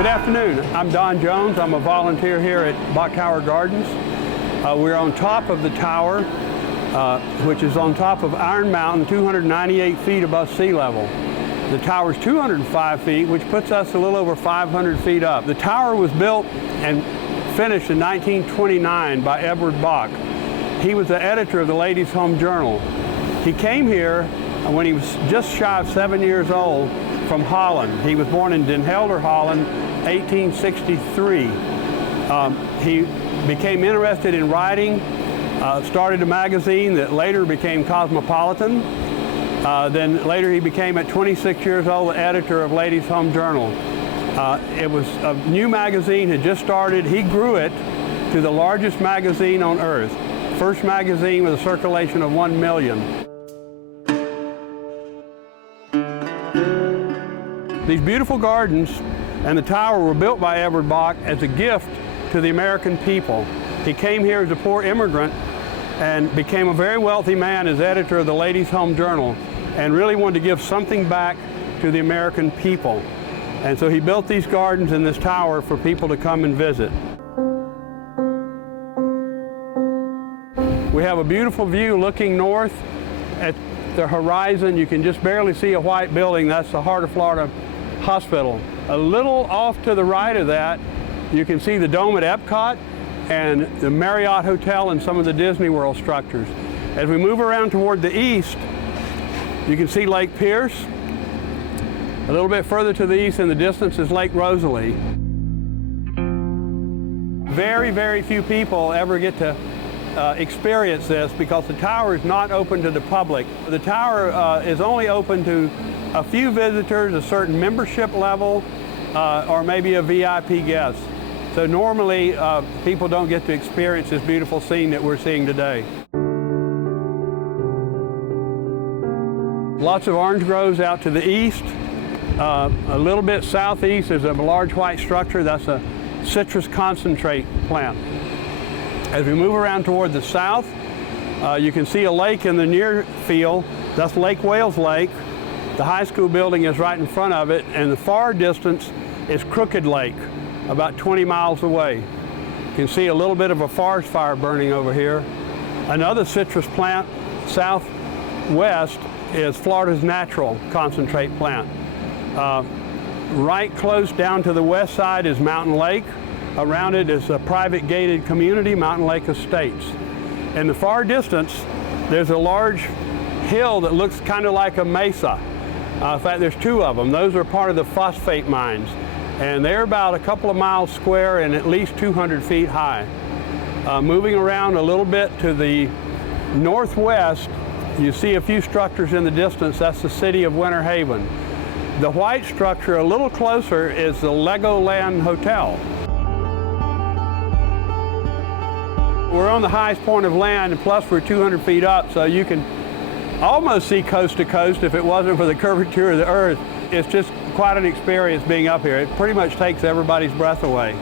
Good afternoon. I'm Don Jones. I'm a volunteer here at Bok Tower Gardens. We're on top of the tower, which is on top of Iron Mountain, 298 feet above sea level. The tower is 205 feet, which puts us a little over 500 feet up. The tower was built and finished in 1929 by Edward Bok. He was the editor of the Ladies' Home Journal. He came here when he was just shy of 7 years old from Holland. He was born in Den Helder, Holland, 1863. He became interested in writing, started a magazine that later became Cosmopolitan. Then later he became, at 26 years old, the editor of Ladies' Home Journal. It was a new magazine, had just started. He grew it to the largest magazine on earth. First magazine with a circulation of 1 million. These beautiful gardens and the tower were built by Edward Bok as a gift to the American people. He came here as a poor immigrant and became a very wealthy man as editor of the Ladies' Home Journal, and really wanted to give something back to the American people. And so he built these gardens and this tower for people to come and visit. We have a beautiful view looking north at the horizon. You can just barely see a white building. That's the Heart of Florida Hospital. A little off to the right of that, you can see the dome at Epcot and the Marriott Hotel and some of the Disney World structures. As we move around toward the east, you can see Lake Pierce. A little bit further to the east in the distance is Lake Rosalie. Very, very few people ever get to experience this because the tower is not open to the public. The tower is only open to a few visitors, a certain membership level, or maybe a VIP guest. So normally people don't get to experience this beautiful scene that we're seeing today. Lots of orange groves out to the east. A little bit southeast there's a large white structure. That's a citrus concentrate plant. As we move around toward the south, you can see a lake in the near field. That's Lake Wales Lake. The high school building is right in front of it, and the far distance is Crooked Lake, about 20 miles away. You can see a little bit of a forest fire burning over here. Another citrus plant southwest is Florida's Natural Concentrate plant. Right close down to the west side is Mountain Lake. Around it is a private gated community, Mountain Lake Estates. In the far distance, there's a large hill that looks kind of like a mesa. In fact, there's two of them. Those are part of the phosphate mines. And they're about a couple of miles square and at least 200 feet high. Moving around a little bit to the northwest, you see a few structures in the distance. That's the city of Winter Haven. The white structure a little closer is the Legoland Hotel. We're on the highest point of land, and plus we're 200 feet up, so you can almost see coast to coast if it wasn't for the curvature of the earth. It's just quite an experience being up here. It pretty much takes everybody's breath away.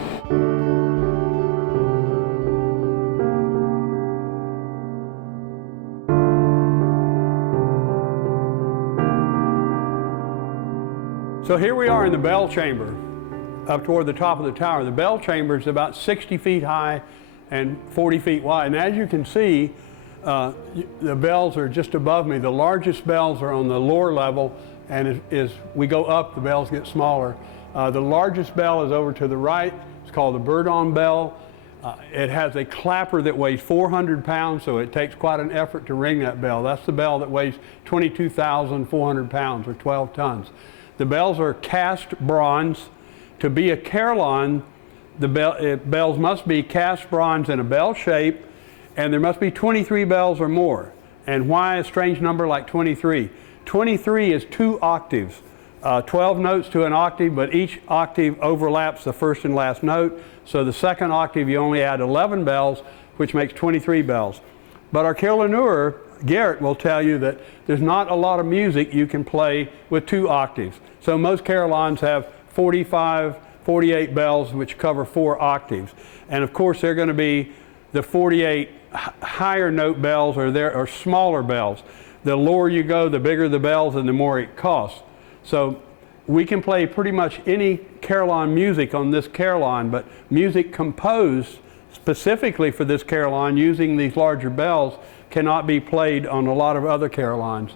So here we are in the bell chamber, up toward the top of the tower. The bell chamber is about 60 feet high and 40 feet wide. And as you can see, the bells are just above me. The largest bells are on the lower level, and as we go up, the bells get smaller. The largest bell is over to the right. It's called the Bourdon Bell. It has a clapper that weighs 400 pounds, so it takes quite an effort to ring that bell. That's the bell that weighs 22,400 pounds, or 12 tons. The bells are cast bronze. To be a carillon, the bells must be cast bronze in a bell shape, and there must be 23 bells or more. And why a strange number like 23? 23 is 2 octaves, 12 notes to an octave, but each octave overlaps the first and last note. So the second octave, you only add 11 bells, which makes 23 bells. But our carillonneur, Garrett, will tell you that there's not a lot of music you can play with 2 octaves. So most carillons have 45, 48 bells, which cover 4 octaves. And of course, they're going to be the 48 higher note bells or smaller bells. The lower you go, the bigger the bells and the more it costs. So we can play pretty much any carillon music on this carillon, but music composed specifically for this carillon using these larger bells cannot be played on a lot of other carillons.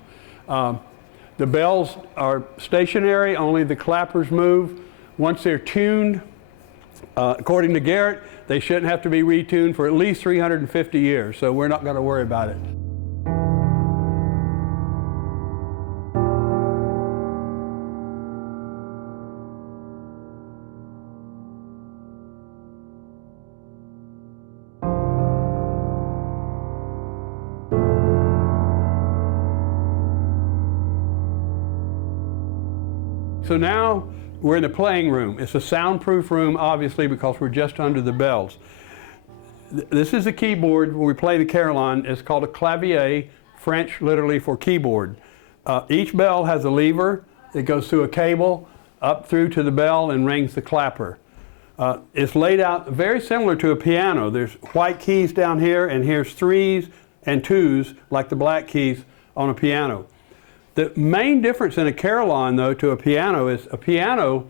The bells are stationary, only the clappers move. Once they're tuned, according to Garrett, they shouldn't have to be retuned for at least 350 years, so we're not going to worry about it. So now we're in the playing room. It's a soundproof room, obviously, because we're just under the bells. This is a keyboard where we play the carillon. It's called a clavier, French literally for keyboard. Each bell has a lever that goes through a cable up through to the bell and rings the clapper. It's laid out very similar to a piano. There's white keys down here, and here's 3s and 2s, like the black keys on a piano. The main difference in a carillon, though, to a piano is a piano,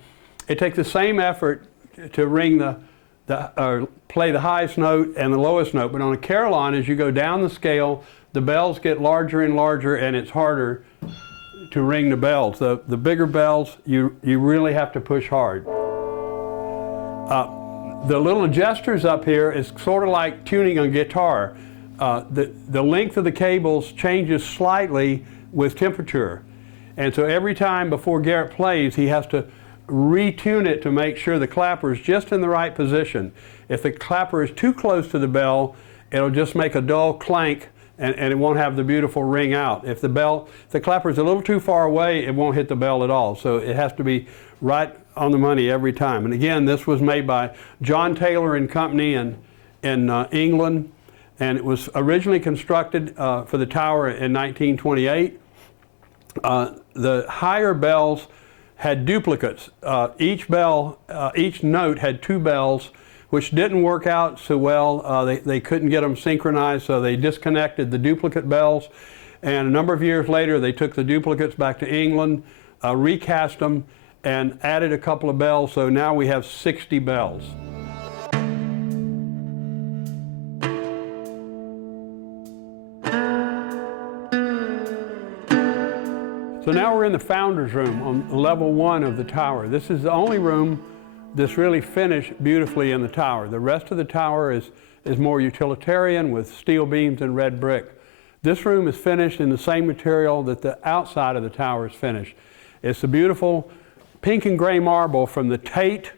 it takes the same effort to ring or play the highest note and the lowest note. But on a carillon, as you go down the scale, the bells get larger and larger, and it's harder to ring the bells. The bigger bells, you really have to push hard. The little adjusters up here is sort of like tuning a guitar. The length of the cables changes slightly with temperature. And so every time before Garrett plays, he has to retune it to make sure the clapper is just in the right position. If the clapper is too close to the bell, it'll just make a dull clank and it won't have the beautiful ring out. If the clapper is a little too far away, it won't hit the bell at all. So it has to be right on the money every time. And again, this was made by John Taylor and Company in England, and it was originally constructed for the tower in 1928. The higher bells had duplicates. Each note had 2 bells, which didn't work out so well. They couldn't get them synchronized, so they disconnected the duplicate bells. And a number of years later, they took the duplicates back to England, recast them, and added a couple of bells, so now we have 60 bells. So now we're in the founder's room on level 1 of the tower. This is the only room that's really finished beautifully in the tower. The rest of the tower is more utilitarian with steel beams and red brick. This room is finished in the same material that the outside of the tower is finished. It's a beautiful pink and gray marble from the Tate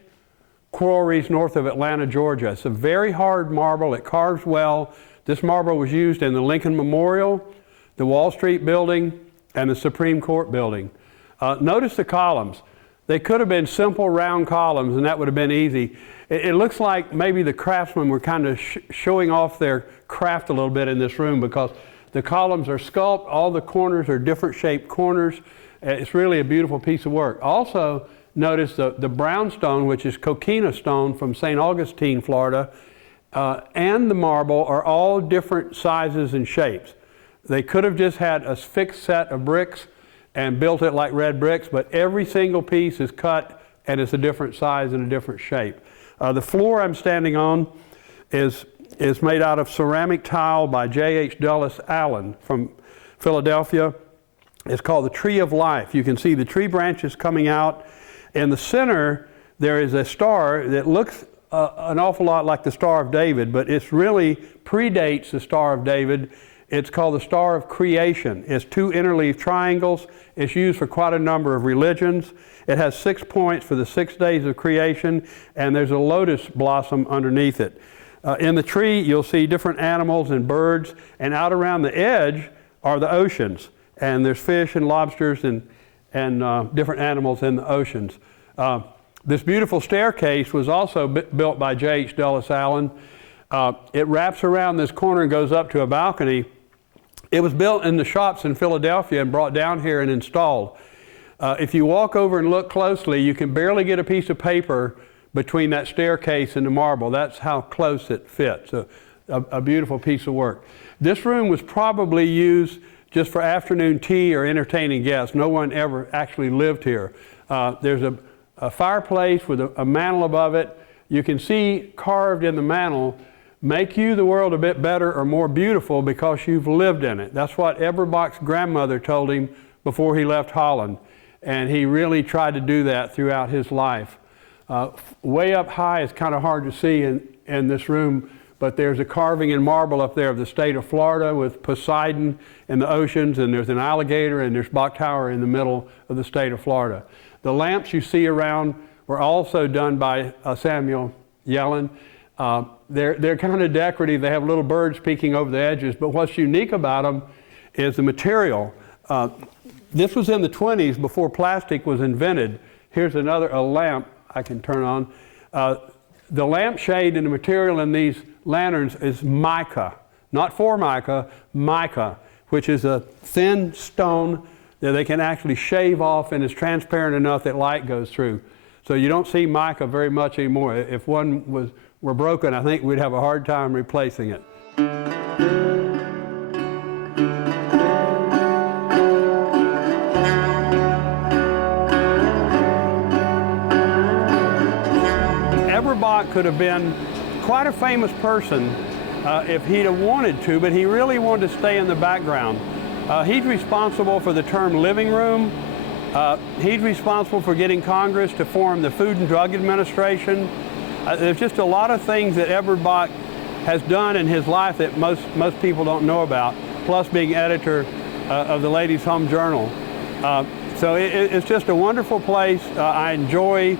quarries north of Atlanta, Georgia. It's a very hard marble. It carves well. This marble was used in the Lincoln Memorial, the Wall Street building, and the Supreme Court building. Notice the columns. They could have been simple round columns, and that would have been easy. It looks like maybe the craftsmen were kind of showing off their craft a little bit in this room, because the columns are sculpted, all the corners are different shaped corners. It's really a beautiful piece of work. Also, notice the brownstone, which is coquina stone from St. Augustine, Florida, and the marble are all different sizes and shapes. They could have just had a fixed set of bricks and built it like red bricks, but every single piece is cut and it's a different size and a different shape. The floor I'm standing on is made out of ceramic tile by J.H. Dulles Allen from Philadelphia. It's called the Tree of Life. You can see the tree branches coming out. In the center, there is a star that looks an awful lot like the Star of David, but it really predates the Star of David. It's called the Star of Creation. It's 2 interleaved triangles. It's used for quite a number of religions. It has 6 points for the 6 days of creation, and there's a lotus blossom underneath it. In the tree, you'll see different animals and birds, and out around the edge are the oceans. And there's fish and lobsters and different animals in the oceans. This beautiful staircase was also built by J.H. Dulles Allen. It wraps around this corner and goes up to a balcony. It was built in the shops in Philadelphia and brought down here and installed. If you walk over and look closely, you can barely get a piece of paper between that staircase and the marble. That's how close it fits. A beautiful piece of work. This room was probably used just for afternoon tea or entertaining guests. No one ever actually lived here. There's a fireplace with a mantel above it. You can see carved in the mantel, make you the world a bit better or more beautiful because you've lived in it. That's what Eberbach's grandmother told him before he left Holland. And he really tried to do that throughout his life. Way up high is kind of hard to see in this room, but there's a carving in marble up there of the state of Florida with Poseidon in the oceans, and there's an alligator, and there's Bok Tower in the middle of the state of Florida. The lamps you see around were also done by Samuel Yellen. They're kind of decorative. They have little birds peeking over the edges, but what's unique about them is the material. This was in the 20s before plastic was invented. Here's a lamp I can turn on. The lampshade and the material in these lanterns is mica, not formica, mica, which is a thin stone that they can actually shave off and is transparent enough that light goes through. So you don't see mica very much anymore. If one were broken, I think we'd have a hard time replacing it. Eberbach could have been quite a famous person if he'd have wanted to, but he really wanted to stay in the background. He's responsible for the term living room. He's responsible for getting Congress to form the Food and Drug Administration. There's just a lot of things that Eberbach has done in his life that most people don't know about, plus being editor of the Ladies' Home Journal. So it's just a wonderful place. I enjoy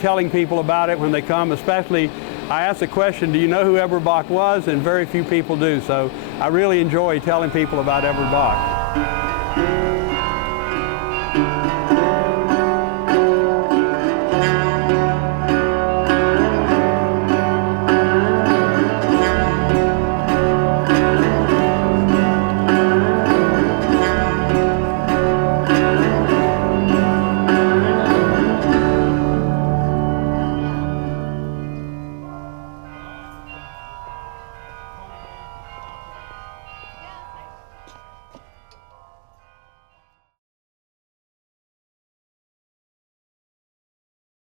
telling people about it when they come, especially I ask the question, do you know who Eberbach was? And very few people do, so I really enjoy telling people about Eberbach.